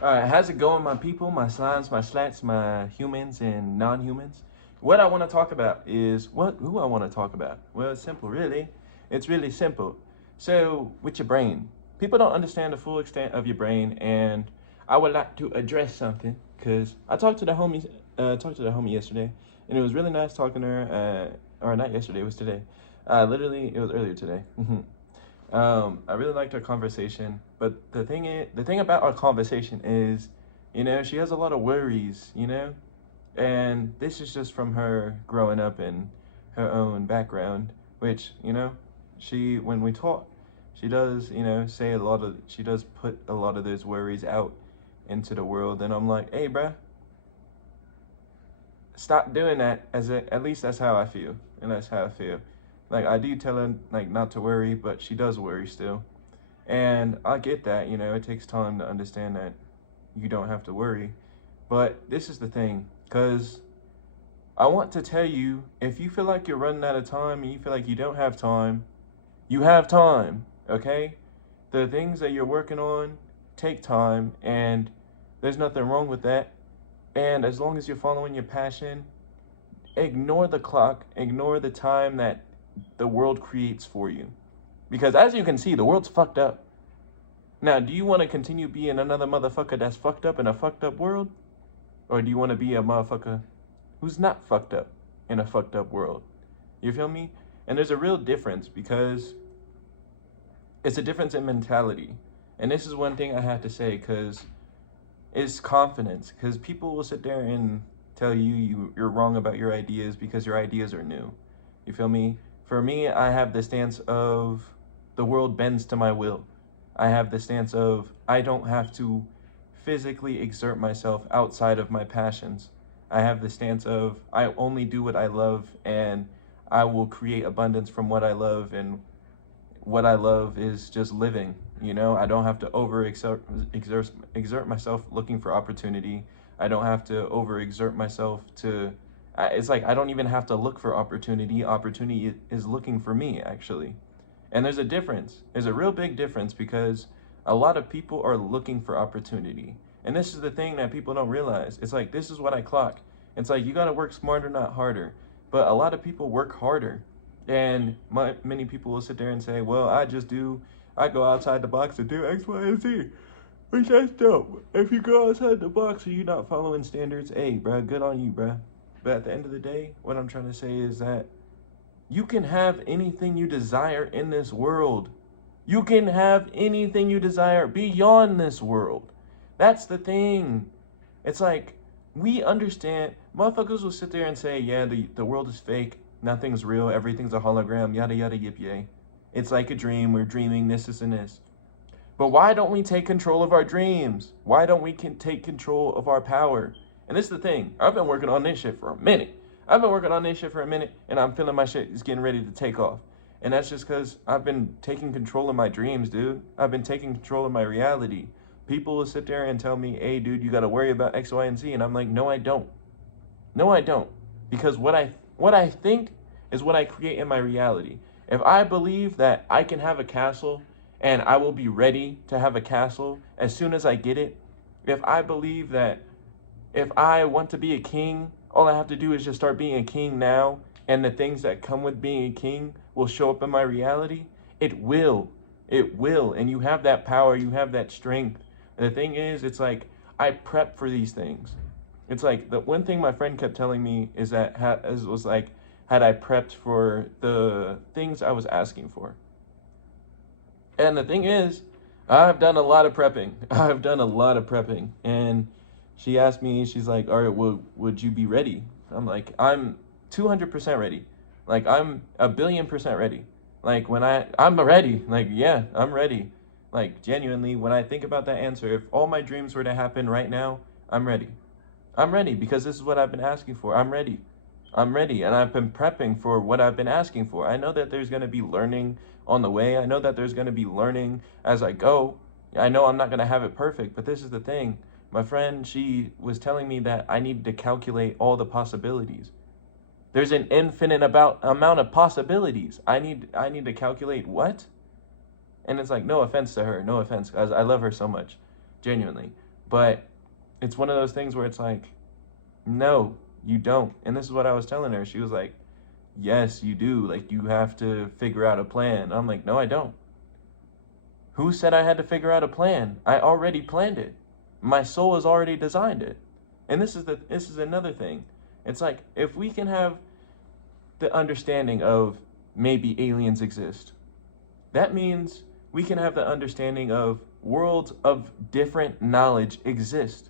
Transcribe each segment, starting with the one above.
All right, how's it going, my people, my slimes, my slats, my humans and non-humans? What I want to talk about is who I want to talk about. Well, it's simple, really. It's really simple. So, with your brain, people don't understand the full extent of your brain, and I would like to address something because I talked to the homie yesterday, and it was really nice talking to her. Or not yesterday, it was today. Literally, it was earlier today. I really liked our conversation, but the thing about our conversation is, she has a lot of worries, and this is just from her growing up in her own background, which, when we talk, she does, she does put a lot of those worries out into the world, and I'm like, hey, bruh, stop doing that. At least that's how I feel, and that's how I feel. Like, I do tell her, like, not to worry, but she does worry still. And I get that, it takes time to understand that you don't have to worry. But this is the thing, because I want to tell you, if you feel like you're running out of time and you feel like you don't have time, you have time, okay? The things that you're working on take time, and there's nothing wrong with that. And as long as you're following your passion, ignore the clock, ignore the time that the world creates for you. Because as you can see, the world's fucked up. Now, do you want to continue being another motherfucker that's fucked up in a fucked up world? Or do you want to be a motherfucker who's not fucked up in a fucked up world? You feel me? And there's a real difference because it's a difference in mentality. And this is one thing I have to say because it's confidence. Because people will sit there and tell you're wrong about your ideas because your ideas are new. You feel me? For me, I have the stance of the world bends to my will. I have the stance of I don't have to physically exert myself outside of my passions. I have the stance of I only do what I love, and I will create abundance from what I love, and what I love is just living. I don't have to exert myself looking for opportunity. I don't have to overexert myself to it's like I don't even have to look for opportunity. Opportunity is looking for me, actually. And there's a difference. There's a real big difference because a lot of people are looking for opportunity. And this is the thing that people don't realize. It's like, this is what I clock. It's like, you got to work smarter, not harder. But a lot of people work harder. And many people will sit there and say, well, I go outside the box and do X, Y, and Z. Which that's dope. If you go outside the box and you're not following standards, hey, bruh, good on you, bruh. But at the end of the day, what I'm trying to say is that you can have anything you desire in this world. You can have anything you desire beyond this world. That's the thing. It's like, we understand, motherfuckers will sit there and say, yeah, the world is fake, nothing's real, everything's a hologram, yada yada yip yay. It's like a dream, we're dreaming this and this. But why don't we take control of our dreams? Why don't we take control of our power? And this is the thing, I've been working on this shit for a minute. And I'm feeling my shit is getting ready to take off. And that's just because I've been taking control of my dreams, dude. I've been taking control of my reality. People will sit there and tell me, hey, dude, you got to worry about X, Y, and Z. And I'm like, no, I don't. No, I don't. Because what I think is what I create in my reality. If I believe that I can have a castle and I will be ready to have a castle as soon as I get it, if I believe that if I want to be a king, all I have to do is just start being a king now, and the things that come with being a king will show up in my reality, it will. It will. And you have that power, you have that strength. And the thing is, it's like, I prep for these things. It's like, the one thing my friend kept telling me is that, had I prepped for the things I was asking for. And the thing is, I've done a lot of prepping. And she asked me, she's like, all right, would you be ready? I'm like, I'm 200% ready. Like, I'm 1,000,000,000% ready. Like, I'm ready. Like, yeah, I'm ready. Like, genuinely, when I think about that answer, if all my dreams were to happen right now, I'm ready. I'm ready because this is what I've been asking for. I'm ready. And I've been prepping for what I've been asking for. I know that there's going to be learning on the way. I know that there's going to be learning as I go. I know I'm not going to have it perfect, but this is the thing. My friend, she was telling me that I needed to calculate all the possibilities. There's an infinite amount of possibilities. I need to calculate what? And it's like, no offense to her, no offense, because I love her so much, genuinely. But it's one of those things where it's like, no, you don't. And this is what I was telling her. She was like, yes, you do. Like, you have to figure out a plan. I'm like, no, I don't. Who said I had to figure out a plan? I already planned it. My soul has already designed it. And this is another thing. It's like, if we can have the understanding of maybe aliens exist, that means we can have the understanding of worlds of different knowledge exist.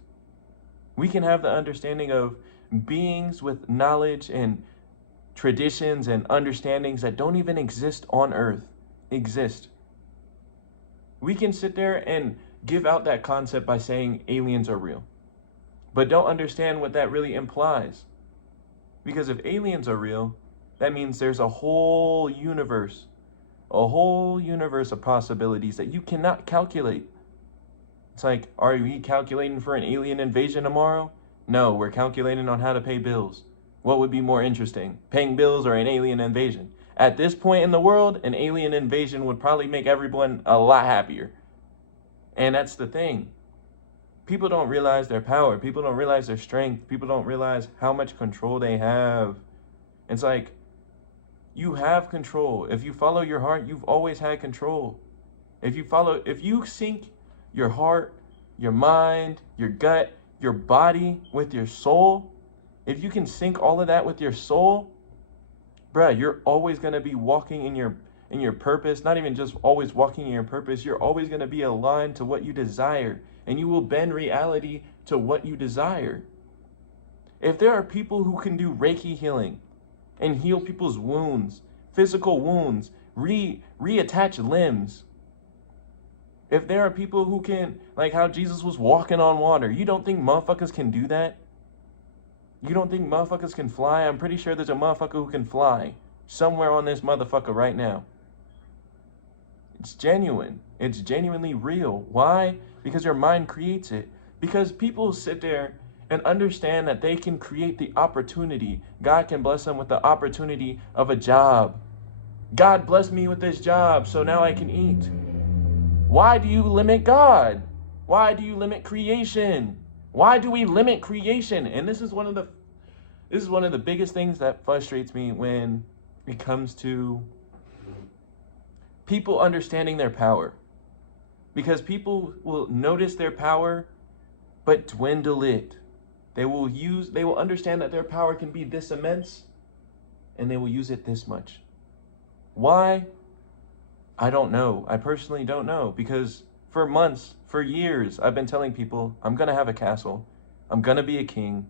We can have the understanding of beings with knowledge and traditions and understandings that don't even exist on Earth exist. We can sit there and give out that concept by saying aliens are real, but don't understand what that really implies. Because if aliens are real, that means there's a whole universe of possibilities that you cannot calculate. It's like, are we calculating for an alien invasion tomorrow? No, we're calculating on how to pay bills. What would be more interesting, paying bills or an alien invasion? At this point in the world, an alien invasion would probably make everyone a lot happier. And that's the thing. People don't realize their power. People don't realize their strength. People don't realize how much control they have. It's like, you have control. If you follow your heart, you've always had control. If you sync your heart, your mind, your gut, your body with your soul, if you can sync all of that with your soul, bruh, you're always going to be walking in your purpose. Not even just always walking in your purpose. You're always going to be aligned to what you desire, and you will bend reality to what you desire. If there are people who can do Reiki healing and heal people's wounds, physical wounds, reattach limbs, if there are people who can, like how Jesus was walking on water, you don't think motherfuckers can do that? You don't think motherfuckers can fly? I'm pretty sure there's a motherfucker who can fly somewhere on this motherfucker right now. It's genuine. It's genuinely real. Why? Because your mind creates it. Because people sit there and understand that they can create the opportunity. God can bless them with the opportunity of a job. God blessed me with this job, so now I can eat. Why do you limit God? Why do you limit creation? Why do we limit creation? And this is one of the biggest things that frustrates me when it comes to people understanding their power. Because people will notice their power, but dwindle it. They will understand that their power can be this immense, and they will use it this much. Why? I don't know. I personally don't know, because for months, for years, I've been telling people, I'm going to have a castle. I'm going to be a king.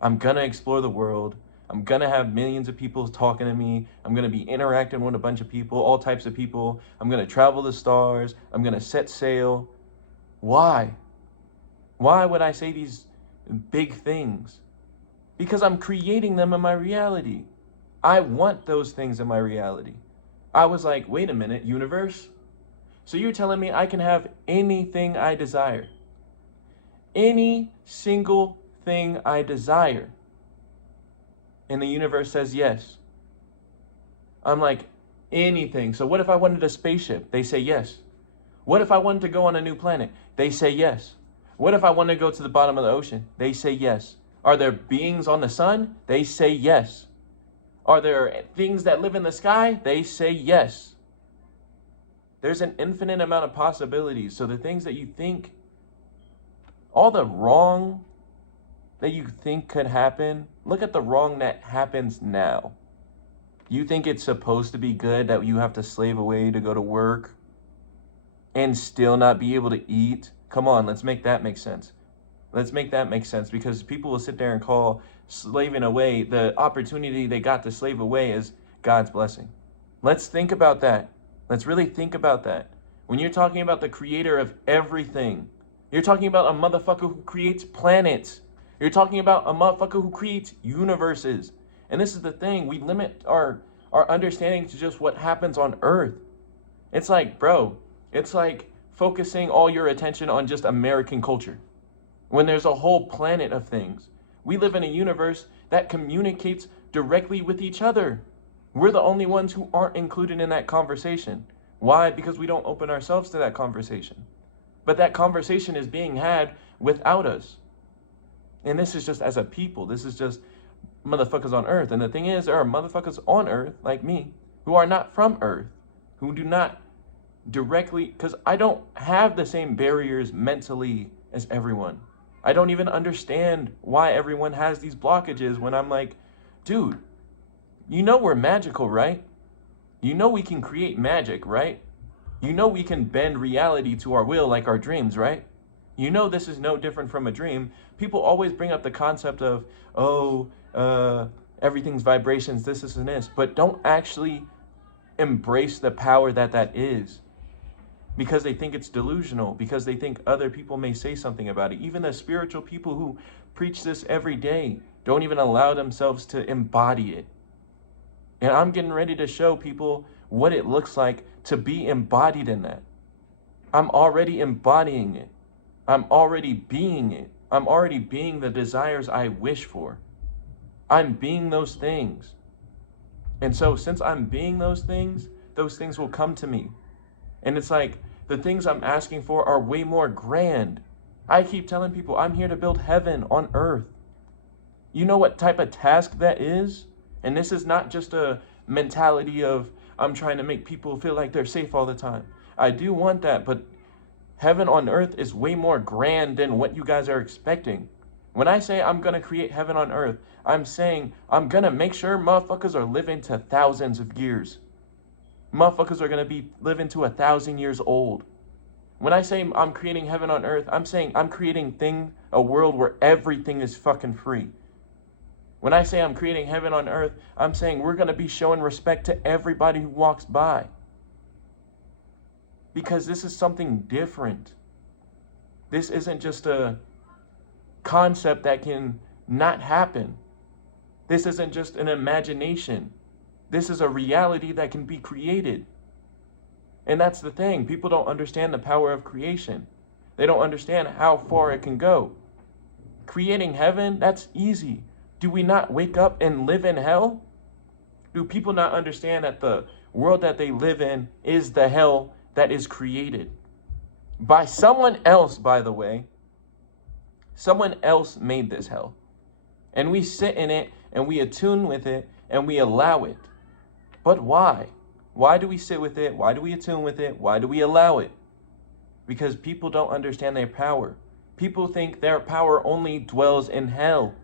I'm going to explore the world. I'm going to have millions of people talking to me. I'm going to be interacting with a bunch of people, all types of people. I'm going to travel the stars. I'm going to set sail. Why? Why would I say these big things? Because I'm creating them in my reality. I want those things in my reality. I was like, wait a minute, universe? So you're telling me I can have anything I desire? Any single thing I desire? And the universe says yes. I'm like, anything. So what if I wanted a spaceship? They say yes. What if I wanted to go on a new planet? They say yes. What if I want to go to the bottom of the ocean? They say yes. Are there beings on the sun? They say yes. Are there things that live in the sky? They say yes. There's an infinite amount of possibilities. So the things that you think, all the wrong that you think could happen, look at the wrong that happens now. You think it's supposed to be good that you have to slave away to go to work and still not be able to eat? Come on, let's make that make sense. Let's make that make sense, because people will sit there and call slaving away, the opportunity they got to slave away, as God's blessing. Let's think about that. Let's really think about that. When you're talking about the creator of everything, you're talking about a motherfucker who creates planets. You're talking about a motherfucker who creates universes. And this is the thing, we limit our understanding to just what happens on Earth. It's like, bro, it's like focusing all your attention on just American culture, when there's a whole planet of things. We live in a universe that communicates directly with each other. We're the only ones who aren't included in that conversation. Why? Because we don't open ourselves to that conversation. But that conversation is being had without us. And this is just as a people. This is just motherfuckers on earth. And the thing is, there are motherfuckers on earth like me who are not from earth, who do not directly, because I don't have the same barriers mentally as everyone. I don't even understand why everyone has these blockages when I'm like, dude, you know we're magical, right? You know we can create magic, right? You know we can bend reality to our will like our dreams, right? You know this is no different from a dream. People always bring up the concept of, everything's vibrations, this and this, but don't actually embrace the power that is, because they think it's delusional, because they think other people may say something about it. Even the spiritual people who preach this every day don't even allow themselves to embody it. And I'm getting ready to show people what it looks like to be embodied in that. I'm already embodying it. I'm already being it. I'm already being the desires I wish for. I'm being those things. And so since I'm being those things will come to me. And it's like the things I'm asking for are way more grand. I keep telling people I'm here to build heaven on earth. You know what type of task that is? And this is not just a mentality of I'm trying to make people feel like they're safe all the time. I do want that, but heaven on earth is way more grand than what you guys are expecting. When I say I'm going to create heaven on earth, I'm saying I'm going to make sure motherfuckers are living to thousands of years. Motherfuckers are going to be living to 1,000 years old. When I say I'm creating heaven on earth, I'm saying I'm creating a world where everything is fucking free. When I say I'm creating heaven on earth, I'm saying we're going to be showing respect to everybody who walks by. Because this is something different. This isn't just a concept that can not happen. This isn't just an imagination. This is a reality that can be created. And that's the thing. People don't understand the power of creation. They don't understand how far it can go. Creating heaven, that's easy. Do we not wake up and live in hell? Do people not understand that the world that they live in is the hell that is created? By someone else, by the way. Someone else made this hell. And we sit in it and we attune with it and we allow it. But why? Why do we sit with it? Why do we attune with it? Why do we allow it? Because people don't understand their power. People think their power only dwells in hell.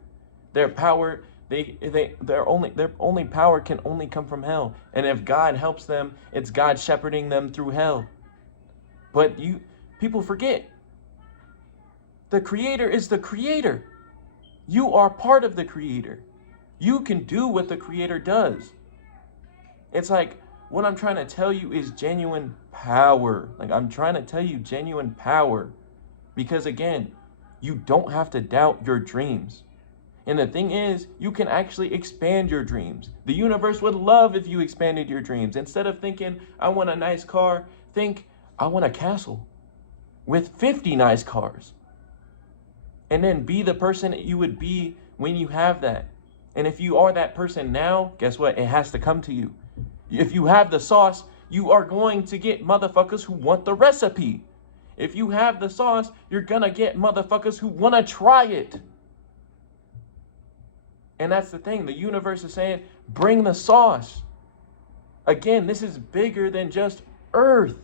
Their power, their only power can only come from hell. And if God helps them, it's God shepherding them through hell. But people forget. The Creator is the Creator. You are part of the Creator. You can do what the Creator does. It's like, what I'm trying to tell you is genuine power. Like, I'm trying to tell you genuine power. Because again, you don't have to doubt your dreams. And the thing is, you can actually expand your dreams. The universe would love if you expanded your dreams. Instead of thinking, I want a nice car, think, I want a castle with 50 nice cars. And then be the person that you would be when you have that. And if you are that person now, guess what? It has to come to you. If you have the sauce, you are going to get motherfuckers who want the recipe. If you have the sauce, you're gonna get motherfuckers who wanna try it. And that's the thing. The universe is saying, bring the sauce. Again, this is bigger than just Earth.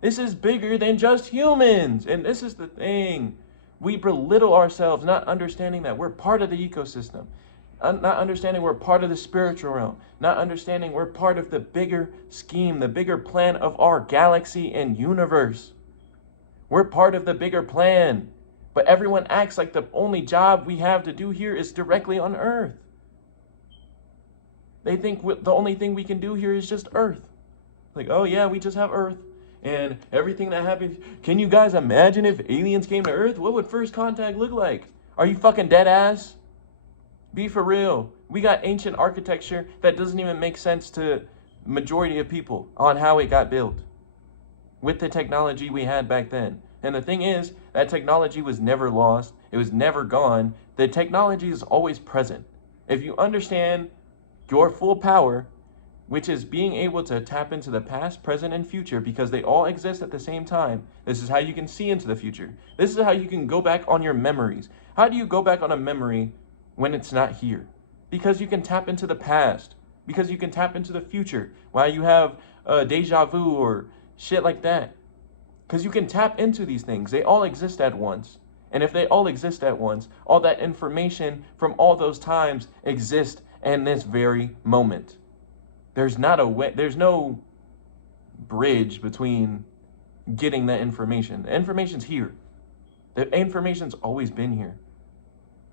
This is bigger than just humans. And this is the thing. We belittle ourselves, not understanding that we're part of the ecosystem. Not understanding we're part of the spiritual realm. Not understanding we're part of the bigger scheme, the bigger plan of our galaxy and universe. We're part of the bigger plan. But everyone acts like the only job we have to do here is directly on Earth. They think the only thing we can do here is just Earth. Like, oh yeah, we just have Earth. And everything that happens. Can you guys imagine if aliens came to Earth? What would first contact look like? Are you fucking dead ass? Be for real. We got ancient architecture that doesn't even make sense to majority of people on how it got built with the technology we had back then. And the thing is, that technology was never lost. It was never gone. The technology is always present. If you understand your full power, which is being able to tap into the past, present, and future because they all exist at the same time. This is how you can see into the future. This is how you can go back on your memories. How do you go back on a memory when it's not here? Because you can tap into the past, because you can tap into the future while you have deja vu or shit like that. Because you can tap into these things. They all exist at once. And if they all exist at once, all that information from all those times exist in this very moment. There's not a way, there's no bridge between getting that information. The information's here. The information's always been here.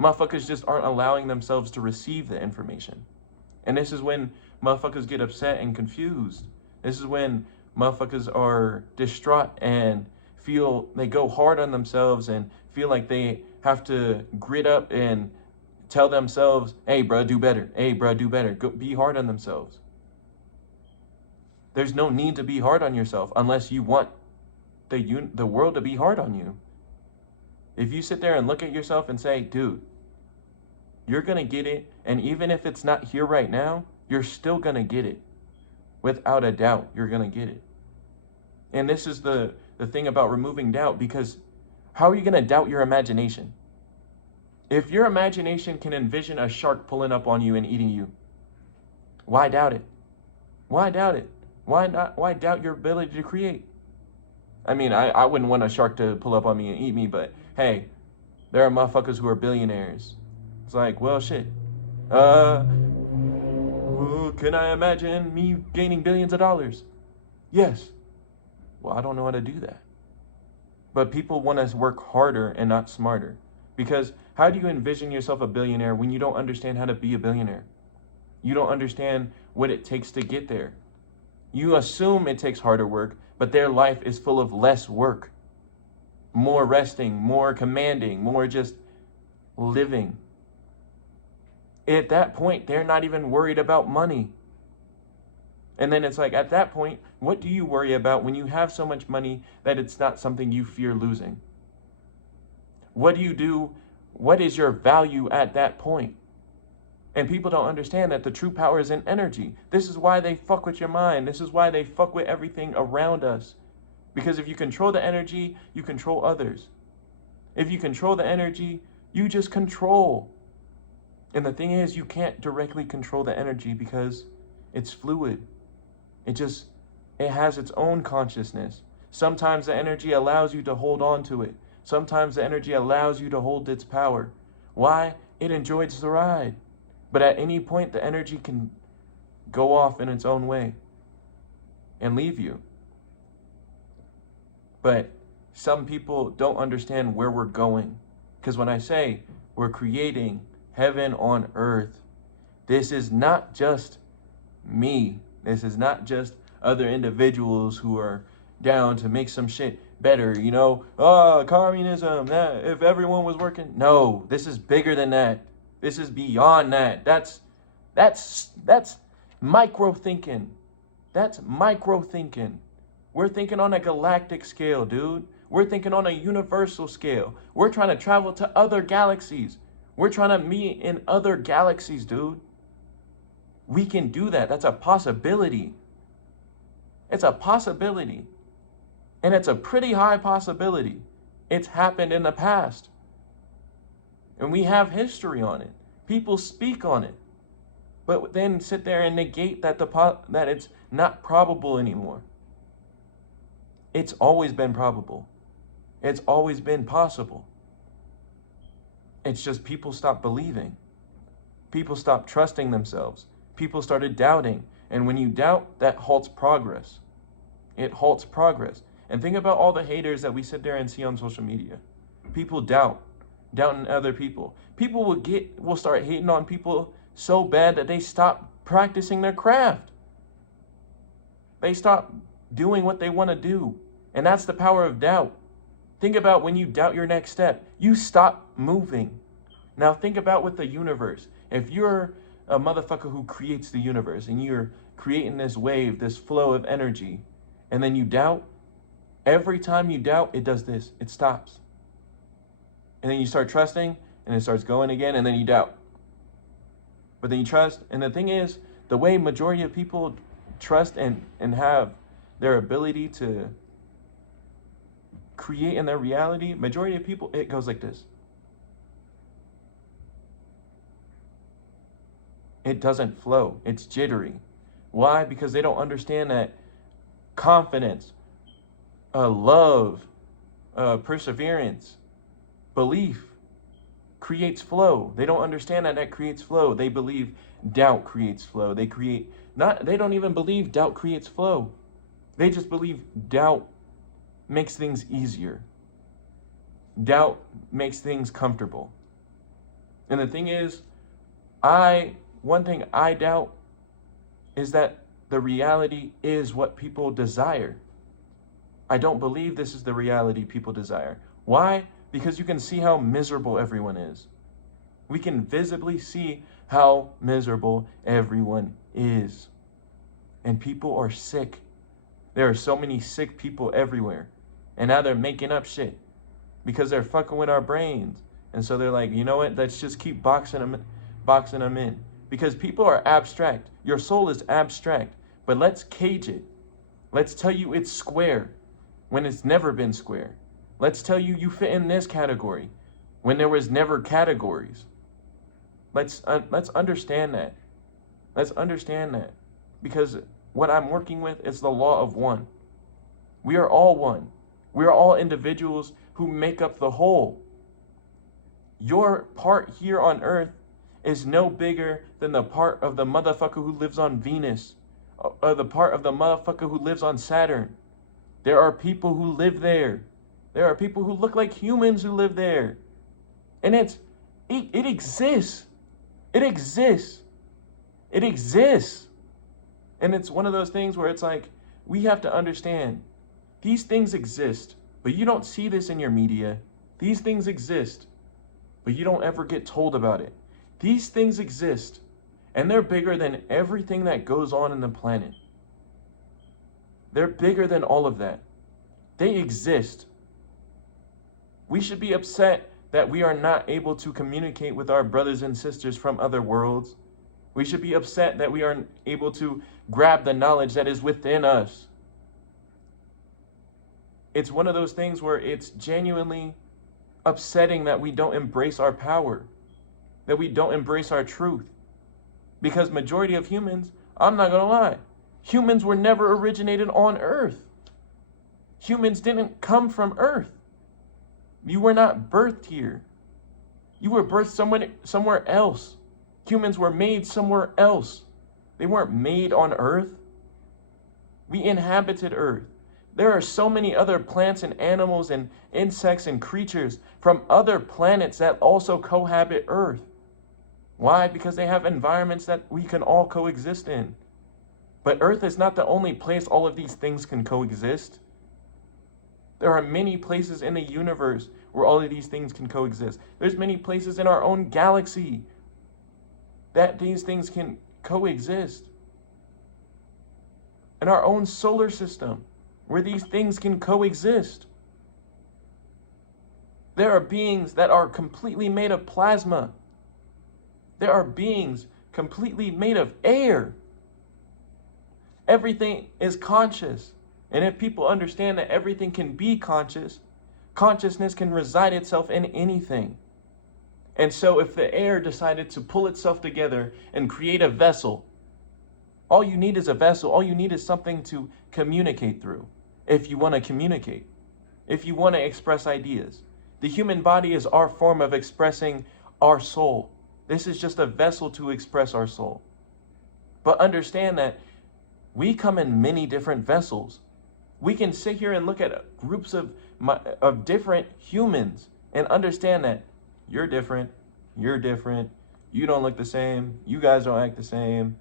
Motherfuckers just aren't allowing themselves to receive the information. And this is when motherfuckers get upset and confused. This is when motherfuckers are distraught and feel they go hard on themselves and feel like they have to grit up and tell themselves, hey, bro, do better. Hey, bro, do better. Go, be hard on themselves. There's no need to be hard on yourself unless you want the world to be hard on you. If you sit there and look at yourself and say, dude, you're going to get it. And even if it's not here right now, you're still going to get it. Without a doubt, you're going to get it. And this is the thing about removing doubt, because how are you going to doubt your imagination? If your imagination can envision a shark pulling up on you and eating you, why doubt it? Why doubt it? Why not? Why doubt your ability to create? I mean, I wouldn't want a shark to pull up on me and eat me, but hey, there are motherfuckers who are billionaires. It's like, well, shit. Can I imagine me gaining billions of dollars? Yes. Well, I don't know how to do that. But people want us to work harder and not smarter. Because how do you envision yourself a billionaire when you don't understand how to be a billionaire? You don't understand what it takes to get there. You assume it takes harder work, but their life is full of less work. More resting, more commanding, more just living. At that point, they're not even worried about money. And then it's like, at that point, what do you worry about when you have so much money that it's not something you fear losing? What do you do? What is your value at that point? And people don't understand that the true power is in energy. This is why they fuck with your mind. This is why they fuck with everything around us. Because if you control the energy, you control others. If you control the energy, you just control. And the thing is, you can't directly control the energy because it's fluid. It has its own consciousness. Sometimes the energy allows you to hold on to it. Sometimes the energy allows you to hold its power. Why? It enjoys the ride. But at any point, the energy can go off in its own way and leave you. But some people don't understand where we're going. Because when I say we're creating heaven on earth, this is not just me. This is not just other individuals who are down to make some shit better, you know? Oh, communism, that, if everyone was working. No, this is bigger than that. This is beyond that. That's micro thinking. That's micro thinking. We're thinking on a galactic scale, dude. We're thinking on a universal scale. We're trying to travel to other galaxies. We're trying to meet in other galaxies, dude. We can do that. That's a possibility. It's a possibility. And it's a pretty high possibility. It's happened in the past. And we have history on it. People speak on it. But then sit there and negate that that it's not probable anymore. It's always been probable. It's always been possible. It's just people stopped believing. People stopped trusting themselves. People started doubting. And when you doubt, that halts progress. It halts progress. And think about all the haters that we sit there and see on social media. People doubting other people. People will start hating on people so bad that they stop practicing their craft. They stop doing what they want to do. And that's the power of doubt. Think about when you doubt your next step, you stop moving. Now think about with the universe. If you're a motherfucker who creates the universe and you're creating this wave, this flow of energy, and then you doubt, every time you doubt, it does this. It stops. And then you start trusting, and it starts going again, and then you doubt. But then you trust, and the thing is, the way majority of people trust and have their ability to create in their reality, majority of people, it goes like this. It doesn't flow. It's jittery. Why? Because they don't understand that confidence, love, perseverance, belief creates flow. They don't understand that creates flow. They believe doubt creates flow. They don't even believe doubt creates flow. They just believe doubt makes things easier. Doubt makes things comfortable. And the thing is, one thing I doubt is that the reality is what people desire. I don't believe this is the reality people desire. Why? Because you can see how miserable everyone is. We can visibly see how miserable everyone is. And people are sick. There are so many sick people everywhere. And now they're making up shit because they're fucking with our brains. And so they're like, you know what? Let's just keep boxing them in. Because people are abstract. Your soul is abstract. But let's cage it. Let's tell you it's square when it's never been square. Let's tell you you fit in this category when there was never categories. Let's understand that. Let's understand that. Because what I'm working with is the law of one. We are all one. We are all individuals who make up the whole. Your part here on earth is no bigger than the part of the motherfucker who lives on Venus, or the part of the motherfucker who lives on Saturn. There are people who live there. There are people who look like humans who live there. And it exists. It exists. It exists. And it's one of those things where it's like, we have to understand, these things exist, but you don't see this in your media. These things exist, but you don't ever get told about it. These things exist, and they're bigger than everything that goes on in the planet. They're bigger than all of that. They exist. We should be upset that we are not able to communicate with our brothers and sisters from other worlds. We should be upset that we aren't able to grab the knowledge that is within us. It's one of those things where it's genuinely upsetting that we don't embrace our power, that we don't embrace our truth. Because majority of humans, I'm not gonna lie, humans were never originated on Earth. Humans didn't come from Earth. You were not birthed here. You were birthed somewhere else. Humans were made somewhere else. They weren't made on Earth. We inhabited Earth. There are so many other plants and animals and insects and creatures from other planets that also cohabit Earth. Why? Because they have environments that we can all coexist in. But Earth is not the only place all of these things can coexist. There are many places in the universe where all of these things can coexist. There's many places in our own galaxy that these things can coexist. In our own solar system, where these things can coexist. There are beings that are completely made of plasma. There are beings completely made of air. Everything is conscious. And if people understand that everything can be conscious, consciousness can reside itself in anything. And so if the air decided to pull itself together and create a vessel, all you need is a vessel. All you need is something to communicate through. If you want to communicate, if you want to express ideas. The human body is our form of expressing our soul. This is just a vessel to express our soul. But understand that we come in many different vessels. We can sit here and look at groups of different humans and understand that you're different, you don't look the same, you guys don't act the same.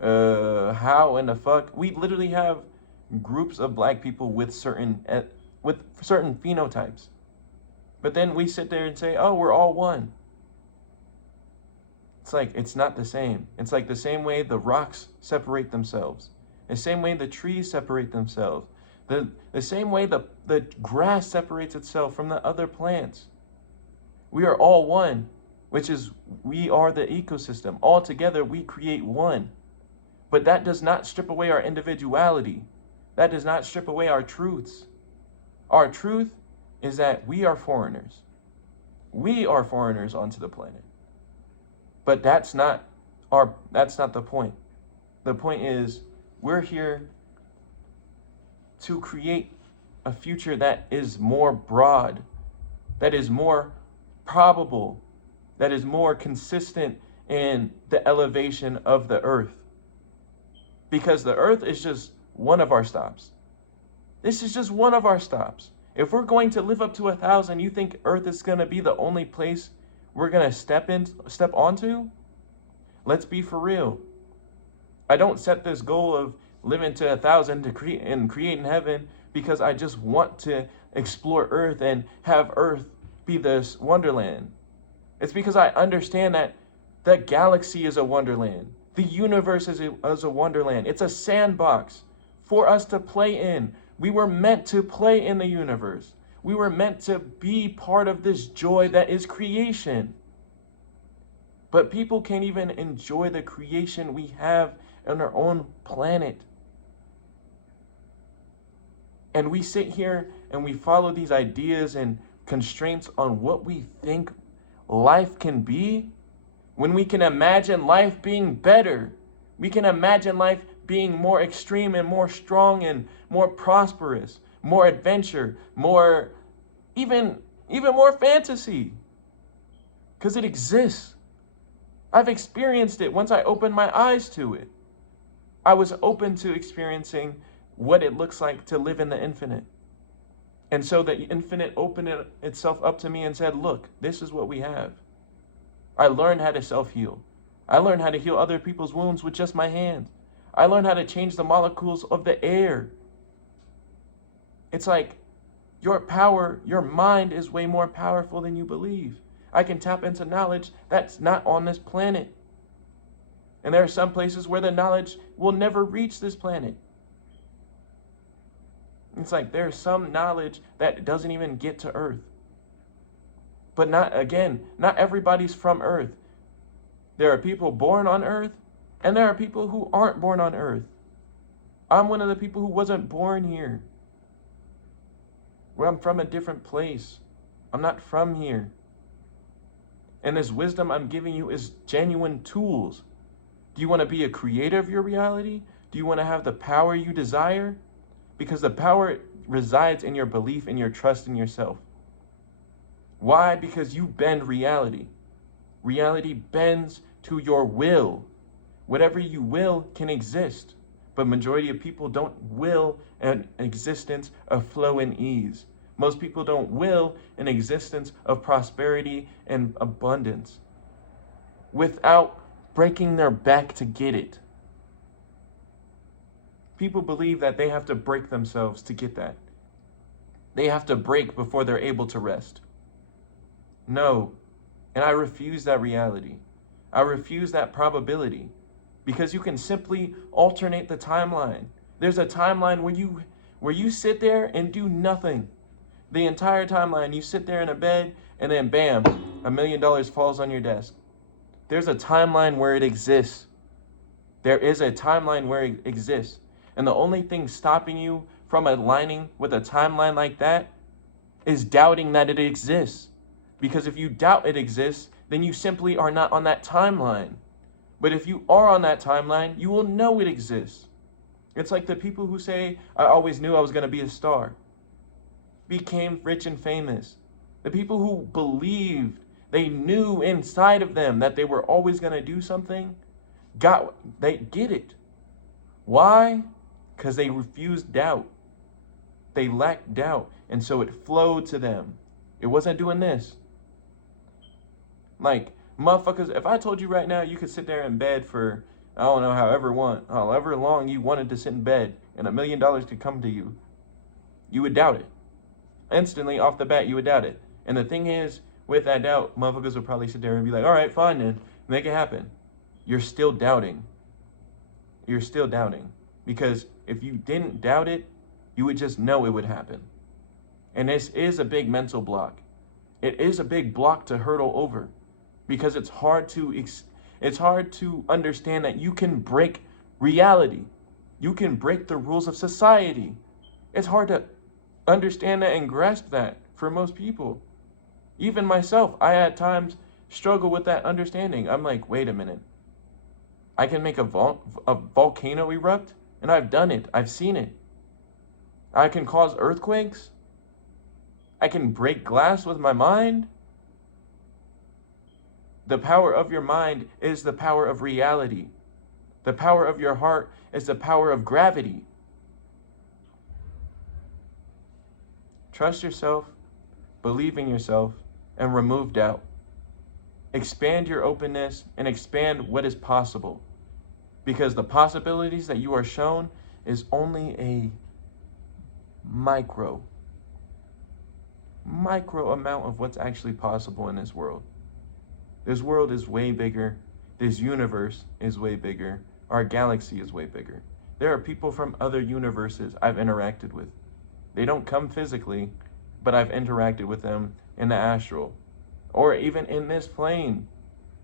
How in the fuck? We literally have groups of black people with certain phenotypes. But then we sit there and say, oh, we're all one. It's like, it's not the same. It's like the same way the rocks separate themselves. The same way the trees separate themselves. The same way the grass separates itself from the other plants. We are all one, which is we are the ecosystem. All together, we create one. But that does not strip away our individuality. That does not strip away our truths. Our truth is that we are foreigners. We are foreigners onto the planet. But that's not the point. The point is we're here to create a future that is more broad, that is more probable, that is more consistent in the elevation of the earth. Because the earth is just one of our stops. This is just one of our stops. If we're going to live up to 1,000, you think earth is going to be the only place we're going to step onto? Let's be for real. I don't set this goal of living to 1,000 to creating heaven because I just want to explore earth and have earth be this wonderland. It's because I understand that the galaxy is a wonderland. The universe is a wonderland. It's a sandbox for us to play in. We were meant to play in the universe. We were meant to be part of this joy that is creation. But people can't even enjoy the creation we have on our own planet. And we sit here and we follow these ideas and constraints on what we think life can be, when we can imagine life being better. We can imagine life being more extreme and more strong and more prosperous, more adventure, more, even more fantasy. Because it exists. I've experienced it once I opened my eyes to it. I was open to experiencing what it looks like to live in the infinite. And so the infinite opened itself up to me and said, look, this is what we have. I learned how to self-heal. I learned how to heal other people's wounds with just my hands. I learned how to change the molecules of the air. It's like your power, your mind is way more powerful than you believe. I can tap into knowledge that's not on this planet. And there are some places where the knowledge will never reach this planet. It's like there's some knowledge that doesn't even get to Earth. But not everybody's from Earth. There are people born on Earth, and there are people who aren't born on Earth. I'm one of the people who wasn't born here. Where I'm from a different place. I'm not from here. And this wisdom I'm giving you is genuine tools. Do you want to be a creator of your reality? Do you want to have the power you desire? Because the power resides in your belief and your trust in yourself. Why? Because you bend reality. Reality bends to your will. Whatever you will can exist. But majority of people don't will an existence of flow and ease. Most people don't will an existence of prosperity and abundance without breaking their back to get it. People believe that they have to break themselves to get that. They have to break before they're able to rest. No, and I refuse that reality. I refuse that probability because you can simply alternate the timeline. There's a timeline where you sit there and do nothing. The entire timeline, you sit there in a bed and then bam, $1 million falls on your desk. There's a timeline where it exists. There is a timeline where it exists. And the only thing stopping you from aligning with a timeline like that is doubting that it exists. Because if you doubt it exists, then you simply are not on that timeline. But if you are on that timeline, you will know it exists. It's like the people who say, I always knew I was going to be a star, became rich and famous. The people who believed, they knew inside of them that they were always going to do something, they get it. Why? Because they refused doubt. They lacked doubt. And so it flowed to them. It wasn't doing this. Like, motherfuckers, if I told you right now you could sit there in bed for, I don't know, however long you wanted to sit in bed and $1 million could come to you, you would doubt it. Instantly, off the bat, you would doubt it. And the thing is, with that doubt, motherfuckers would probably sit there and be like, all right, fine then, make it happen. You're still doubting. You're still doubting. Because if you didn't doubt it, you would just know it would happen. And this is a big mental block. It is a big block to hurdle over. Because it's hard to understand that you can break reality. You can break the rules of society. It's hard to understand that and grasp that for most people. Even myself, I at times struggle with that understanding. I'm like, wait a minute. I can make a volcano erupt, and I've done it. I've seen it. I can cause earthquakes. I can break glass with my mind. The power of your mind is the power of reality. The power of your heart is the power of gravity. Trust yourself, believe in yourself, and remove doubt. Expand your openness and expand what is possible. Because the possibilities that you are shown is only a micro amount of what's actually possible in this world. This world is way bigger. This universe is way bigger. Our galaxy is way bigger. There are people from other universes I've interacted with. They don't come physically, but I've interacted with them in the astral, or even in this plane.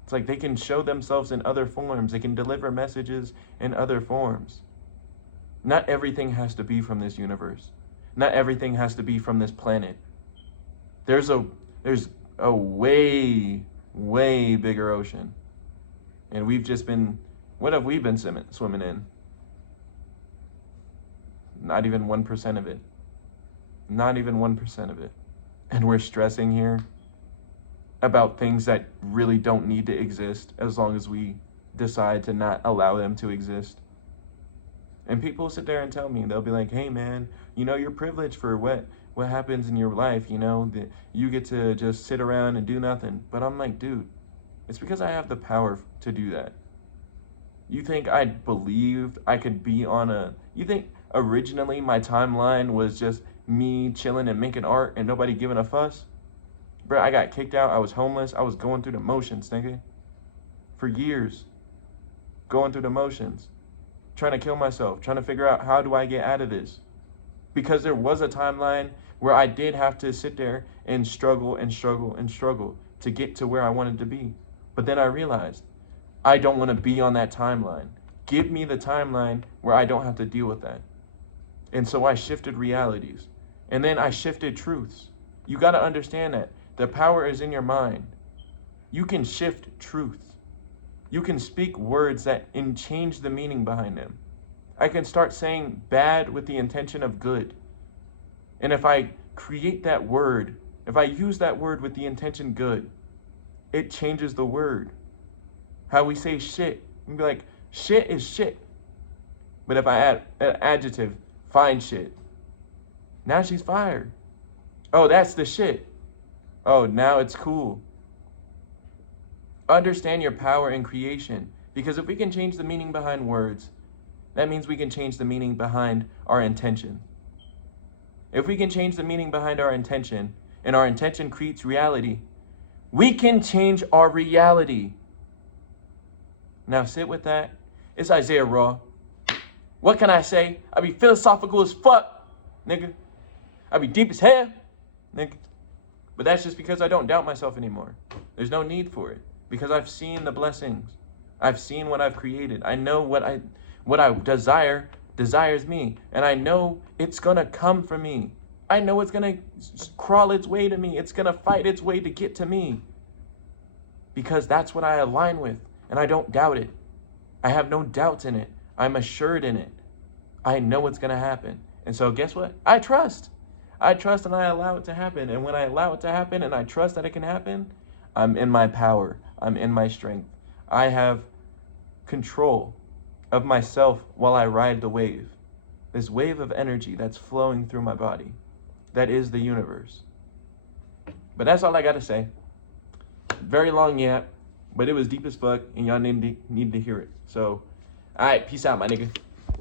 It's like they can show themselves in other forms. They can deliver messages in other forms. Not everything has to be from this universe. Not everything has to be from this planet. There's a way bigger ocean. And we've just been, what have we been swimming in? Not even 1% of it. Not even 1% of it. And we're stressing here about things that really don't need to exist as long as we decide to not allow them to exist. And people sit there and tell me, they'll be like, hey man, you're privileged for what happens in your life, that you get to just sit around and do nothing. But I'm like, dude, it's because I have the power to do that. You think I believed I could be you think originally my timeline was just me chilling and making art and nobody giving a fuss? Bro, I got kicked out. I was homeless. I was going through the motions, nigga. For years. Going through the motions. Trying to kill myself. Trying to figure out how do I get out of this. Because there was a timeline where I did have to sit there and struggle to get to where I wanted to be. But then I realized I don't want to be on that timeline. Give me the timeline where I don't have to deal with that. And so I shifted realities. And then I shifted truths. You got to understand that. The power is in your mind. You can shift truths. You can speak words that and change the meaning behind them. I can start saying bad with the intention of good. And if I create that word, if I use that word with the intention good, it changes the word. How we say shit. We'd be like, shit is shit. But if I add an adjective, fine shit. Now she's fired. Oh, that's the shit. Oh, now it's cool. Understand your power in creation. Because if we can change the meaning behind words, that means we can change the meaning behind our intention. If we can change the meaning behind our intention, and our intention creates reality, we can change our reality. Now sit with that. It's Isaiah Raw. What can I say? I be philosophical as fuck, nigga. I be deep as hell, nigga. But that's just because I don't doubt myself anymore. There's no need for it. Because I've seen the blessings. I've seen what I've created. I know what I desire desires me. And I know it's going to come from me. I know it's going to crawl its way to me. It's going to fight its way to get to me. Because that's what I align with. And I don't doubt it. I have no doubts in it. I'm assured in it. I know what's going to happen. And so guess what? I trust. I trust and I allow it to happen. And when I allow it to happen and I trust that it can happen, I'm in my power. I'm in my strength. I have control of myself while I ride the wave. This wave of energy that's flowing through my body. That is the universe. But that's all I got to say. Very long yap, but it was deep as fuck and y'all need to hear it. So, all right, peace out, my nigga.